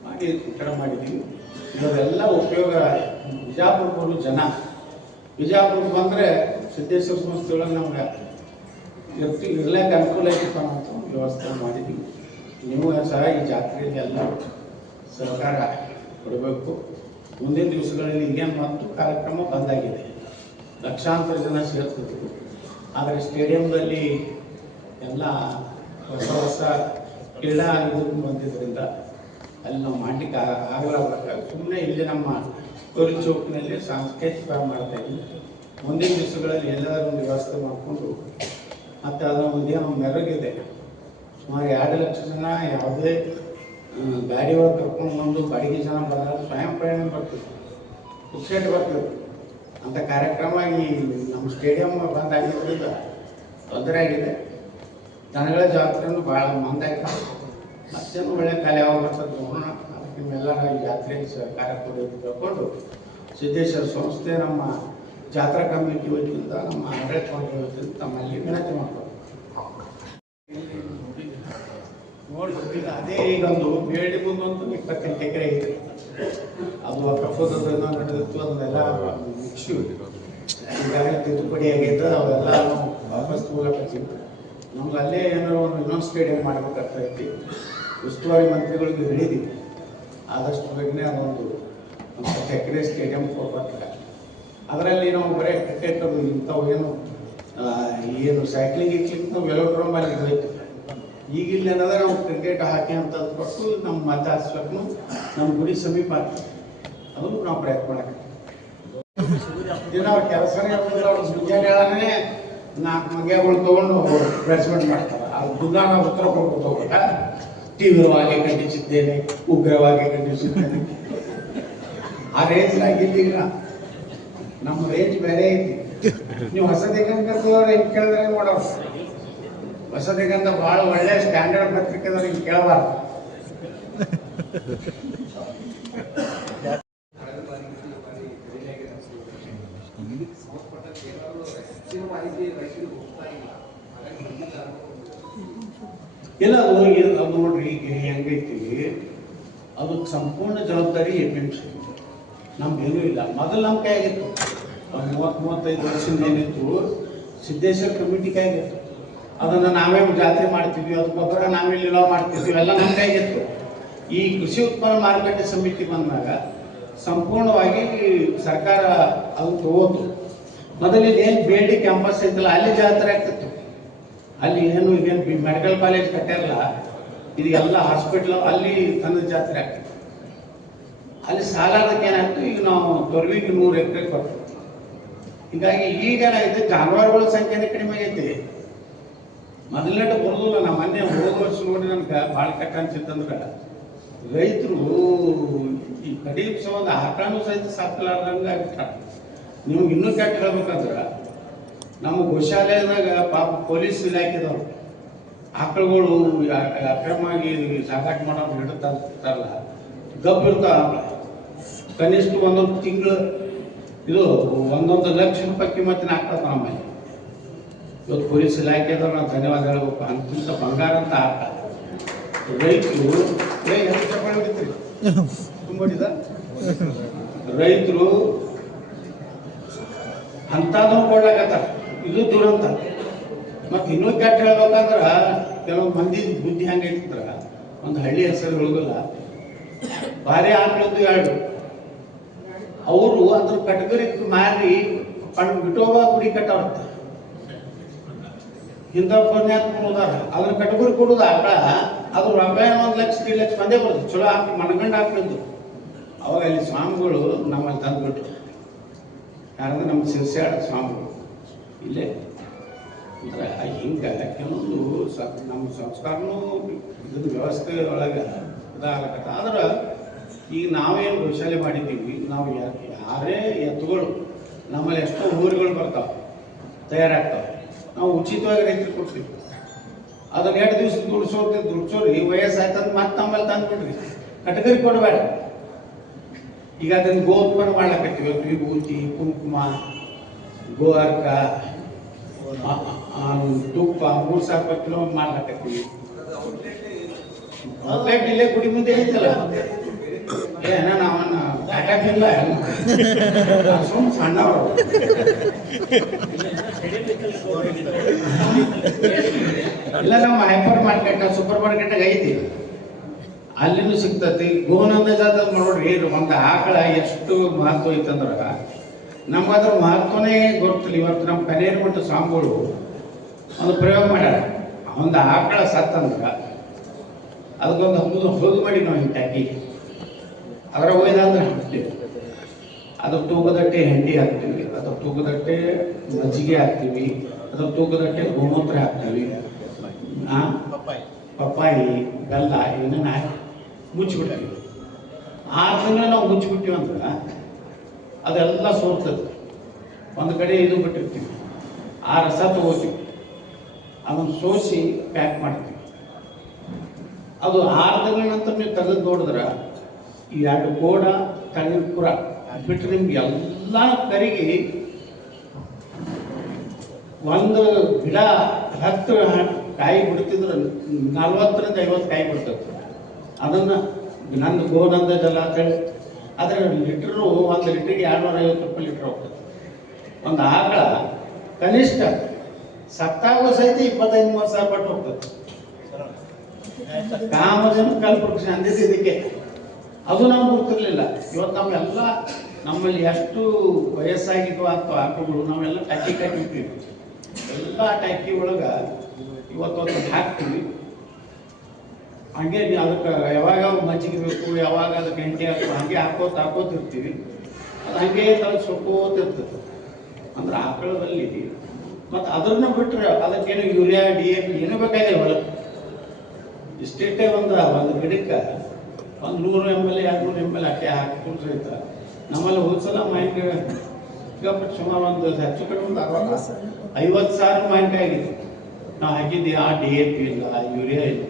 ಮಾಡಿ ಕಡೆ ಮಾಡಿದ್ದೀವಿ. ಇದರೆಲ್ಲ ಉಪಯೋಗ ಬಿಜಾಪುರ ಜನ. ಬಿಜಾಪುರ ಬಂದರೆ ಸಿದ್ದೇಶ್ವರ ಸಂಸ್ಥೆಯೊಳಗೆ ನಮ್ಗೆ ಇರ್ತಿ ಇರ್ಲಿಕ್ಕೆ ಅನುಕೂಲ ಐತಪ್ಪ ಅಂತ ವ್ಯವಸ್ಥೆ ಮಾಡಿದ್ದೀವಿ. ನೀವು ಸಹ ಈ ಜಾತ್ರೆಯಲ್ಲಿ ಎಲ್ಲ ಸಹಕಾರ ಕೊಡಬೇಕು. ಮುಂದಿನ ದಿವಸಗಳಲ್ಲಿ ಇನ್ನೇನು ಮತ್ತು ಕಾರ್ಯಕ್ರಮ ಬಂದಾಗಿದೆ. ಲಕ್ಷಾಂತರ ಜನ ಸೇರ್ತಿದ್ರು. ಆದರೆ ಸ್ಟೇಡಿಯಂದಲ್ಲಿ ಎಲ್ಲ ಹೊಸ ಹೊಸ ಕ್ರೀಡಾ ಇದಕ್ಕೆ ಬಂದಿದ್ದರಿಂದ ಅಲ್ಲಿ ನಾವು ಮಾಡಲಿಕ್ಕೆ ಆಗಲಾಗ ಸುಮ್ಮನೆ ಇಲ್ಲಿ ನಮ್ಮ ಕೋರಿ ಚೌಕಿನಲ್ಲಿ ಸಾಂಸ್ಕೃತಿಕ ಮಾಡ್ತಾ ಇದ್ವಿ. ಮುಂದಿನ ದಿವಸಗಳಲ್ಲಿ ಎಲ್ಲರೂ ಒಂದು ವ್ಯವಸ್ಥೆ ಮಾಡಿಕೊಂಡು ಮತ್ತು ಅದರ ಮುಂದೆ ಏನೋ ಮೆರಗಿದೆ ಸುಮಾರು ಎರಡು ಲಕ್ಷ ಜನ ಯಾವುದೇ ಗಾಡಿ ಒಳಗೆ ಕರ್ಕೊಂಡು ಬಂದು ಬಾಡಿಗೆ ಜನ ಬಂದಾಗ ಸ್ವಯಂ ಪ್ರಯಾಣ ಬರ್ತದೆ ಪುಕ್ಷೇಟ್ ಬರ್ತದೆ ಅಂತ ಕಾರ್ಯಕ್ರಮ ಈ ನಮ್ಮ ಸ್ಟೇಡಿಯಂ ಬಂದಾಗಿದ್ದರಿಂದ ತೊಂದರೆ ಆಗಿದೆ. ದನಗಳ ಜಾತ್ರೆನೂ ಭಾಳ ಮಂದಾಯ್ತು ಮತ್ತೇನು ಒಳ್ಳೆ ಕಾಲ ಯಾವಾಗ ಬರ್ತದೆ ನೋಡೋಣ. ಅದಕ್ಕೆ ನಿಮ್ಮೆಲ್ಲರ ಈ ಜಾತ್ರೆಗೆ ಸಹಕಾರ ಕೊಡೋದು ತಿಳ್ಕೊಂಡು ಸಿದ್ದೇಶ್ವರ ಸಂಸ್ಥೆ ನಮ್ಮ ಜಾತ್ರಾ ಕಮಿಟಿ ವತಿಯಿಂದ ನಮ್ಮ ಆಡಳಿತ ವತಿಯಿಂದ ತಮ್ಮಲ್ಲಿ ವಿನಂತಿ ಮಾಡ್ಬೋದು ನೋಡಿ ಈಗ ಅದೇ ಈಗ ಒಂದು ಬೇಡಿ ಮುಂದೊಂದು ಇಪ್ಪತ್ತೆಂಟು ಎಕರೆ ಇದೆ. ಅದು ಪ್ರಪೋಸಲ್ ನಡೆದಿತ್ತು, ಅದನ್ನೆಲ್ಲ ಇಶ್ಯೂ ಈಗಾಗಲೇ ತಿದ್ದುಪಡಿ ಆಗೈತೆ ಅವೆಲ್ಲ ವಾಪಸ್ ತಗೊಳಕತ್ತೀವಿ ನಮ್ಗೆ ಅಲ್ಲೇ ಏನಾರು ಒಂದು ಇನ್ನೊಂದು ಸ್ಟೇಡಿಯಂ ಮಾಡ್ಬೇಕಾಗ್ತೈತಿ ಉಸ್ತುವಾರಿ ಮಂತ್ರಿಗಳಿಗೆ ಹೇಳಿದ್ದೀವಿ ಆದಷ್ಟು ಬೇಗನೆ ಅದೊಂದು ಹತ್ತು ಎಕರೆ ಸ್ಟೇಡಿಯಂ ಕೊಡ್ಬೇಕು ಅದರಲ್ಲಿ ನಾವು ಬರೀ ಕ್ರಿಕೆಟ್ ಇಂಥವು ಏನು ಏನು ಸೈಕ್ಲಿಂಗ್ ಇಕ್ಲಿಂಗ್ ನಾವು ವೆಲೋಡ್ರೋಮ್ ಅಲ್ಲಿ ಹೋಯ್ತು. ಈಗ ಇಲ್ಲಿ ಏನಂದ್ರೆ ನಾವು ಕ್ರಿಕೆಟ್ ಹಾಕಿ ಅಂತ ಕೊಟ್ಟು ನಮ್ಮ ಮತ ನಮ್ಮ ಗುಡಿ ಸಮೀಪ ಅದನ್ನು ನಾವು ಪ್ರಯತ್ನ ಮಾಡಕ್ಕೆ ದಿನ ಕೆಲಸನೇ ಅವ್ರು ಮುಂಜಾನೆ ಹೇಳನೇ ನಾಲ್ಕು ಮಂಗ್ಯಗಳು ತೊಗೊಂಡು ಪ್ರೆಸ್ಮೆಂಟ್ ಮಾಡ್ತಾರೆ. ಅದು ನಾವು ಉತ್ತರ ಕೊಡ್ಬೋದು ಹೋಗ್ಬೇಕಾ ತೀವ್ರವಾಗಿ ಖಂಡಿಸಿದ್ದೇನೆ, ಉಗ್ರವಾಗಿ ಖಂಡಿಸಿದ್ದೇನೆ. ಆ ರೇಂಜ್ ಆಗಿರ್ಲಿಲ್ಲ ನಮ್ಮ ರೇಂಜ್ ಬೇರೆ ಐತಿ. ನೀವು ಹೊಸದೇ ಹಿಂಗೆ ಕೇಳಿದ್ರೆ ನೋಡೋರು. ಹೊಸದಿಗಂತ ಭಾಳ ಒಳ್ಳೆ ಸ್ಟ್ಯಾಂಡರ್ಡ್ ಪತ್ರಿಕೆ ಹಿಂಗೆ ಕೇಳಬಾರ್ದು. ಇಲ್ಲ, ಅದು ಅದು ನೋಡ್ರಿ, ಈಗ ಹೆಂಗೈತಿ ಅದಕ್ಕೆ ಸಂಪೂರ್ಣ ಜವಾಬ್ದಾರಿ ಎ ಪಿ ಎಂ ಸಿ. ಇಲ್ಲ. ಮೊದಲು ನಮ್ಮ ಕೈಯಾಗಿತ್ತು. ಮೂವತ್ತು ಮೂವತ್ತೈದು ವರ್ಷದಿಂದ ಏನಿತ್ತು, ಸಿದ್ದೇಶ್ವರ ಕಮಿಟಿ ಕೈಯಾಗಿತ್ತು. ಅದನ್ನು ನಾವೇ ಜಾತ್ರೆ ಮಾಡ್ತಿದ್ವಿ ಅದು ಗೊಬ್ಬರ ನಾವೇ ನಿಲೋ ಮಾಡ್ತಿದ್ವಿ ಎಲ್ಲ ನಮ್ಮ ಕೈಗಿತ್ತು ಈ ಕೃಷಿ ಉತ್ಪನ್ನ ಮಾರುಕಟ್ಟೆ ಸಮಿತಿ ಬಂದಾಗ ಸಂಪೂರ್ಣವಾಗಿ ಸರ್ಕಾರ ಅದು ತಗೋತು ಮೊದಲಿಗೆ ಏನು ಬೇಡಿ ಕ್ಯಾಂಪಸ್ ಐತಲ್ಲ ಅಲ್ಲಿ ಜಾತ್ರೆ ಆಗ್ತಿತ್ತು. ಅಲ್ಲಿ ಏನು ಈಗೇನು ಮೆಡಿಕಲ್ ಕಾಲೇಜ್ ಕಟ್ಟಿರಲ್ಲ ಇದು ಎಲ್ಲ ಹಾಸ್ಪಿಟ್ಲ್, ಅಲ್ಲಿ ತಂದ ಜಾತ್ರೆ ಆಗ್ತಿತ್ತು. ಅಲ್ಲಿ ಸಾಲಾದಕ್ಕೆ ಏನಾಯ್ತು, ಈಗ ನಾವು ತೊರವಿಗೆ ನೂರು ಎಕರೆ ಕೊಟ್ಟು ಹೀಗಾಗಿ ಈಗ ಜಾನುವಾರುಗಳ ಸಂಖ್ಯೆನೇ ಕಡಿಮೆ ಆಗೈತಿ. ಮೊದಲನೇ ಬರೋದಿಲ್ಲ ನಮ್ಮ ಮೊನ್ನೆ ಹೋದ ವರ್ಷ ನೋಡಿ ನನ್ಗೆ ಭಾಳ ಕೆಟ್ಟ ಅನ್ಸಿತ್ತಂದ್ರೆ ರೈತರು ಈ ಕಡಿಮೆ ಒಂದು ಆಕಳನು ಸಹಿತ ಸಾಕಲಾರ್ದಂಗೆ ಆಗ್ಬಿಟ್ಟಾರ ನಿಮ್ಗೆ ಇನ್ನೂ ಕೆಟ್ಟ ಹೇಳ್ಬೇಕಂದ್ರೆ, ನಮ್ಮ ಗೋಶಾಲೆದಾಗ ಪಾಪ ಪೊಲೀಸ್ ಇಲಾಖೆದವ್ರು ಆಕಳುಗಳು ಅಕ್ರಮವಾಗಿ ಸಾಗಾಟ ಮಾಡೋದು ಹಿಡಿತಾರಲ್ಲ ಇರ್ತಾವ ಕನಿಷ್ಠ ಒಂದೊಂದು ತಿಂಗಳು, ಇದು ಒಂದೊಂದು ಲಕ್ಷ ರೂಪಾಯಿ ಕಿಮ್ಮತ್ತಿನ ಆಗ್ತದೆ ನಮ್ಮಲ್ಲಿ ಇವತ್ತು ಪೊಲೀಸ್ ಇಲಾಖೆದವ್ರು ನಾವು ಧನ್ಯವಾದ ಹೇಳ್ಬೇಕು. ಅಂತಿಂತ ಬಂಗಾರ ಅಂತ ಆಟ. ರೈತರು ರೈತರು ಅಂಥದ್ದು ಕೊಡ್ಲಾಕತ್ತಾರ ಇದು ದುರಂತ. ಮತ್ತು ಇನ್ನೂ ಕೆಟ್ಟ ಹೇಳ್ಬೇಕಂದ್ರ ಕೆಲವು ಮಂದಿ ಬುದ್ಧಿ ಹೆಂಗೆ ಇಟ್ಟಿದ್ರ. ಒಂದು ಹಳ್ಳಿ ಹೆಸರು ಹೇಳುದಿಲ್ಲ ಭಾರಿ ಆಕಳದ್ದು ಎರಡು. ಅವರು ಅದ್ರ ಕಟಗರಿ ಮಾರಿ ಪಣ್ ಬಿಟ್ಟೋಗ ಗುಡಿ ಕಟ್ಟವ್ರಂತ. ಇಂಥ ಪುಣ್ಯಾತ್ಮರು ಅದಾರ ಅದ್ರ ಕಟಗರಿ ಕೊಡೋದು ಆಕಳ ಅದು ರಾಮಾಯಣ ಒಂದು ಲಕ್ಷ ಎರಡು ಲಕ್ಷ ಮಂದಿ ಬರುತ್ತೆ. ಚಲೋ ಹಾಕಿ ಮನಗಂಡು ಹಾಕಿದ್ದು ಅವಾಗ ಅಲ್ಲಿ ಸ್ವಾಮಿಗಳು ನಮ್ಮಲ್ಲಿ ತಂದ್ಬಿಟ್ರು. ಯಾರಂದ್ರೆ ನಮ್ಮ ಶಿರ್ಸ್ಯಾಡ ಸ್ವಾಮಿಗಳು. ಇಲ್ಲೇ. ಅಂದ್ರೆ ಹಿಂಗೆ ಕೆಲವೊಂದು ಸ, ನಮ್ಮ ಸಂಸ್ಕಾರನೂ ಇದ್ರ ವ್ಯವಸ್ಥೆ ಒಳಗೆ ಇದಾಗತ್ತ ಆದ್ರೆ ಈಗ ನಾವೇನು ಗೋಶಾಲೆ ಮಾಡಿದ್ದೀವಿ, ನಾವು ಯಾರೇ ಎತ್ತುಗಳು, ನಮ್ಮಲ್ಲಿ ಎಷ್ಟೋ ಊರುಗಳು ಬರ್ತಾವೆ, ತಯಾರಾಗ್ತಾವೆ. ನಾವು ಉಚಿತವಾಗಿ ರೈತರಿಗೆ ಕೊಡ್ತೀವಿ. ಅದನ್ನ ಎರಡು ದಿವಸ ದುಡ್ಸೋರ್ತಿ ದುಡ್ಸೋರಿ ವಯಸ್ಸಾಯ್ತಂದ್ರೆ ಮತ್ತೆ ನಮ್ಮಲ್ಲಿ ತಂದ್ಬಿಡ್ರಿ. ಕಟಗರಿ ಕೊಡಬೇಡ ಈಗ ಅದನ್ನ ಗೋ ಉತ್ಪನ್ನ ಮಾಡ್ಲಕತ್ತೀವಿ. ಇವತ್ತು ವಿಭೂತಿ ಕುಂಕುಮ ಗೋ ಅರ್ಕ ಆ- ಆ, ತುಪ್ಪ ಮೂರು ಸಾವಿರ ರೂಪಾಯಿ ಕಿಲೋ ಮಾಡ್ಲಕತ್ತೀವಿ. ಔಟ್ಲೆಟ್ ಇಲ್ಲೇ ಗುಡಿ ಮುಂದೆ ಐತಲ್ಲ ಏನ ನಾವನ್ನ ಸಣ್ಣವರು ಇಲ್ಲ ನಮ್ಮ ಹೈಪರ್ ಮಾರ್ಕೆಟ್ ಸೂಪರ್ ಮಾರ್ಕೆಟ್ ಐತಿ ಅಲ್ಲಿನೂ ಸಿಗ್ತತಿ ಗೋನಂದ ಜಾತ ನೋಡ್ರಿ ಒಂದು ಆಕಳ ಎಷ್ಟು ಮಹತ್ವ ಐತಂದ್ರ ನಮ್ಗೆ ಅದ್ರ ಮಹತ್ವನೇ ಗೊತ್ತಿಲ್ಲ ಇವತ್ತು ನಮ್ಮ ಕನೇರಿ ಮಟ್ಟ ಸಾಂಬಳು ಒಂದು ಪ್ರಯೋಗ ಮಾಡ್ಯಾರ ಒಂದು ಆಕಳ ಸತ್ತಂದ್ರ, ಅದಕ್ಕೊಂದು ಹುದು ಮಾಡಿ ನಾವು ಹಿಂಗೆ ಅದರ ಒಯ್ದಂದ್ರೆ ಹಟ್ಟಿ ಅದ್ರ ತೂಕದಟ್ಟೆ ಹೆಂಡಿ ಹಾಕ್ತೀವಿ ಅದ್ರ ತೂಕದಟ್ಟೆ ಮಜ್ಜಿಗೆ ಹಾಕ್ತೀವಿ ಅದ್ರ ತೂಕದಟ್ಟೆ ಗೋಮೂತ್ರ ಹಾಕ್ತೀವಿ ಪಪ್ಪಾಯಿ. ಬೆಲ್ಲ ಇವನ್ನ ಮುಚ್ಚಿಬಿಡ್ತೀವಿ. ಆರು ತಿಂಗಳು ನಾವು ಮುಚ್ಚಿಬಿಟ್ಟಿವಿ ಅಂದ್ರೆ ಅದೆಲ್ಲ ಸೋರ್ತದೆ. ಒಂದು ಕಡೆ ಇದು ಬಿಟ್ಟಿರ್ತೀವಿ. ಆ ರಸ ತಗೋತೀವಿ. ಅದನ್ನು ಸೋಸಿ ಪ್ಯಾಕ್ ಮಾಡ್ತೀವಿ. ಅದು ಆರು ತಿಂಗಳ ನಂತರ ನೀವು ತೆಗೆದು ನೋಡಿದ್ರೆ ಈ ಎರಡು ಗೋಡ ತಳಿಪುರ ಬಿಟ್ಟರೆ ನಿಮ್ಗೆ ಎಲ್ಲ ಕರಿಗಿ ಒಂದು ಗಿಡ ಹತ್ತು ಕಾಯಿ ಬಿಡ್ತಿದ್ರೆ, ನಲ್ವತ್ತರಿಂದ ಐವತ್ತು ಕಾಯಿ ಬಿಡ್ತದೆ. ಅದನ್ನ ನಂದು ಗೋನಂದ ಜಲ ಅಂತೇಳಿ ಆದರೆ ಲೀಟ್ರು, ಒಂದು ಲೀಟ್ರಿಗೆ ಎರಡ್ನೂರ ಐವತ್ತು ರೂಪಾಯಿ ಲೀಟ್ರ್ ಹೋಗ್ತದೆ. ಒಂದು ಆಕಳ ಕನಿಷ್ಠ ಸತ್ತಾಗೋ ಸಹಿತ ಇಪ್ಪತ್ತೈದು ಮೂವತ್ತು ಸಾವಿರ ಪಟ್ಟು ಹೋಗ್ತದೆ. ಕಾಮಜನ ಕಲ್ಪವೃಕ್ಷ ಅಂದಿದ್ದು ಇದಕ್ಕೆ ಅದು ನಮ್ಗೆ ಗೊತ್ತಿರಲಿಲ್ಲ ಇವತ್ತು ನಮ್ಮೆಲ್ಲ ನಮ್ಮಲ್ಲಿ ಎಷ್ಟು ವಯಸ್ಸಾಗಿದ್ವು ಅಥವಾ ಆಕಳುಗಳು ನಾವೆಲ್ಲ ಟಕ್ಕಿ ಕಟ್ಟಿರ್ತೀವಿ ಎಲ್ಲ ಟಕ್ಕಿ ಒಳಗೆ ಇವತ್ತೊಂದು ಹಾಕ್ತೀವಿ. ಹಂಗೆ ಅದಕ್ಕೆ ಯಾವಾಗ ಮಜ್ಜಿಗೆ ಬೇಕು ಯಾವಾಗ ಅದಕ್ಕೆ ಗಂಟೆ ಹಾಕೋ ಹಂಗೆ ಹಾಕೋತ ಹಾಕೋತಿರ್ತೀವಿ ಅದು ಹಂಗೆ ತಲೆ ಸೊಕ್ಕೋತಿರ್ತದೆ ಅಂದ್ರೆ ಆಕಳದಲ್ಲಿ ಮತ್ತು ಅದನ್ನ ಬಿಟ್ಟರೆ ಅದಕ್ಕೇನು ಯೂರಿಯಾ, ಡಿ ಎ ಏನು ಬೇಕಾಗಿಲ್ಲ ಹೊಲಕ್ಕೆ ಇಷ್ಟಿಷ್ಟೇ ಒಂದು ಒಂದು ಗಿಡಕ್ಕೆ ಒಂದು ನೂರು ಎಂ ಎಲ್ ಎರಡು ನೂರು ಎಂ ಎಲ್ ಅಟ್ಟೆ ಹಾಕಿಕೊಂಡ್ರೆ ಅಂತ. ನಮ್ಮಲ್ಲಿ ಹೋದ್ಸಲ ಮಾವಿನಕಾಯಿ ಸಿಕ್ಕಾಪಟ್ಟು ಸುಮಾರು ಒಂದು ಹೆಚ್ಚು ಕಡಿಮೆ ಒಂದು ಅರವತ್ತು ಐವತ್ತು ಸಾವಿರ. ಮಾವಿನಕಾಯಿ ಆಗಿತ್ತು. ನಾವು ಹಾಕಿದ್ದೆ ಆ ಡಿ ಎ ಪಿ ಇಲ್ಲ ಯೂರಿಯಾ ಇಲ್ಲ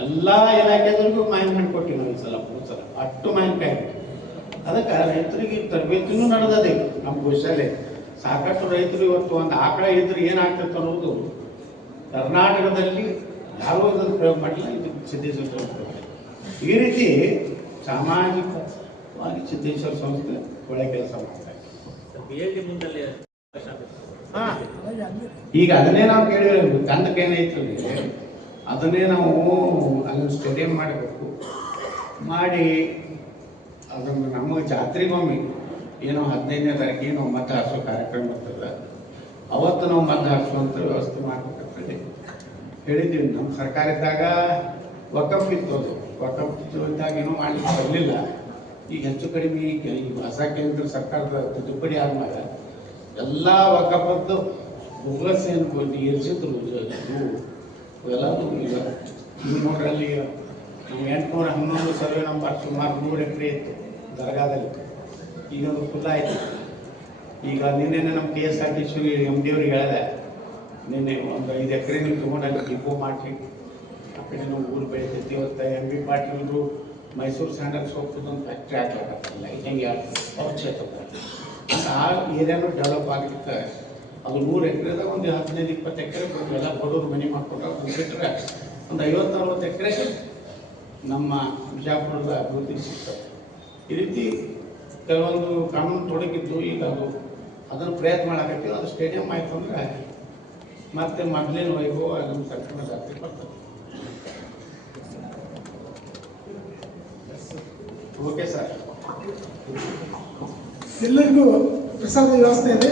ಎಲ್ಲ ಇಲಾಖೆದವ್ರಿಗೂ ಮಾವಿನ ಹಣ್ಣು ಕೊಟ್ಟಿವಿ ನಾವು ಸಲ ಹೋದ್ ಸಲ ಅಷ್ಟು ಮಾವಿನಕಾಯಿ ಅದಕ್ಕೆ ರೈತರಿಗೆ ತರಬೇತಿನೂ ನಡೆದದೆ ನಮ್ಮ ಗೋಶಾಲೆ ಸಾಕಷ್ಟು ರೈತರು ಇವತ್ತು ಒಂದು ಆಕಳ ಇದ್ರೆ ಏನಾಗ್ತೈತೆ ಅನ್ನೋದು ಕರ್ನಾಟಕದಲ್ಲಿ ಯಾರೂ ಇದನ್ನು ಪ್ರಯೋಗ ಮಾಡಿಲ್ಲ ಇದು ಸಂಸ್ಥೆ ಈ ರೀತಿ ಸಾಮಾಜಿಕವಾಗಿ ಸಿದ್ದೇಶ್ವರ ಸಂಸ್ಥೆ ಒಳ್ಳೆ ಕೆಲಸ ಮಾಡ್ತಾ ಇದೆ. ಹಾ. ಈಗ ಅದನ್ನೇ ನಾವು ಕೇಳಿದ್ರೆ ತಂಡಕ್ಕೆ ಏನೈತಲ್ಲಿ ಅದನ್ನೇ ನಾವು ಅಲ್ಲಿ ಸ್ಟೇಡಿಯಂ ಮಾಡಬೇಕು. ಮಾಡಿ ಅದನ್ನು ನಮ್ಮ ಜಾತ್ರೆಗೊಮ್ಮೆ ಏನೋ ಹದಿನೈದನೇ ತಾರೀಕಿಗೆ ನಾವು ಮತ ಹಾರಿಸೋ ಕಾರ್ಯಕ್ರಮ ಬರ್ತದೆ ಅವತ್ತು ನಾವು ಮತ ಹಾರಿಸುವಂಥ ವ್ಯವಸ್ಥೆ ಮಾಡಬೇಕಂತೇಳಿ ಹೇಳಿದ್ದೀವಿ. ನಮ್ಮ ಸರ್ಕಾರ ಇದ್ದಾಗ ವಕಫ್ ಇತ್ತು ಅದು. ವಕಫ್ ಏನೂ ಮಾಡಲಿಕ್ಕೆ ಮಾಡ್ಲಿಕ್ಕೆ ಬರಲಿಲ್ಲ. ಈಗ ಹೆಚ್ಚು ಕಡಿಮೆ ಈಗ ಹೊಸ ಕೇಂದ್ರ ಸರ್ಕಾರದ ತಿದ್ದುಪಡಿ ಆದ್ಮೇಲೆ ಎಲ್ಲ ವಕಫದ್ದು ಬೋಗಸ್ ಏನು ಕೊಟ್ಟು ಇರಿಸಿದ್ರು ಎಲ್ಲರೂ ಈಗ ನೀವು ನಮ್ಮ ಎಂಟುನೂರ, ಹನ್ನೊಂದು ಸರ್ವೆ ನಂಬರ್ ಸುಮಾರು ನೂರು ಎಕರೆ ಇತ್ತು ದರ್ಗಾದಲ್ಲಿ. ಈಗ ಒಂದು ಫುಲ್ ಆಯಿತು. ಈಗ ನಿನ್ನೆ ನಮ್ಮ K S R T C M D ಅವ್ರಿಗೆ ಹೇಳಿದೆ, ನಿನ್ನೆ ಒಂದು ಐದು ಎಕರೆ ನೀವು ತೊಗೊಂಡು ಡಿಪೋ ಮಾಡಿ ಆ ಕಡೆ ನಾವು ಊರು ಬೆಳಿತೈತಿ ಇವತ್ತು ಎಂ ಬಿ ಪಾಟೀಲ್ರು ಮೈಸೂರು ಸ್ಯಾಂಡಲ್ಸ್ ಸೋಪ್ ಒಂದು ಫ್ಯಾಕ್ಟ್ರಿ ಹಾಕ್ಲಾಕತ್ತಲ್ಲ ಹಿಂಗೆ ಅವ್ರ ಕ್ಷೇತ್ರ ಅಂತ ಆ ಏರಿಯಾನು ಡೆವಲಪ್ ಆಗ್ಲಿಕ್ಕೆ ಅದು ನೂರು ಎಕರೆದಾಗ ಒಂದು ಹದಿನೈದು, ಇಪ್ಪತ್ತು ಎಕರೆ ಎಲ್ಲ ಬಡವ್ರು ಮನೆ ಮಾಡಿಕೊಟ್ರೆ ಬಿಟ್ಟರೆ ಒಂದು ಐವತ್ತು ಅರವತ್ತು ಎಕರೆ ನಮ್ಮ ಬಿಜಾಪುರದ ಅಭಿವೃದ್ಧಿ ಸಿಗ್ತದೆ. ಈ ರೀತಿ ಕೆಲವೊಂದು ಕಾನೂನು ತೊಡಗಿದ್ದು ಈಗ ಅದು ಅದನ್ನು ಪ್ರಯತ್ನ ಮಾಡಕತ್ತೀವಿ, ಅದು ಸ್ಟೇಡಿಯಂ ಆಯ್ತು ಅಂದ್ರೆ ಮತ್ತೆ ಮೊದಲಿನ ವೈಭವ ನಮ್ಮ ಸರ್ಕಾರ ಜಾತ್ರೆ ಬರ್ತದೆ. ಓಕೆ ಸರ್ ಎಲ್ಲರಿಗೂ ಪ್ರಸಾದ ವ್ಯವಸ್ಥೆ ಇದೆ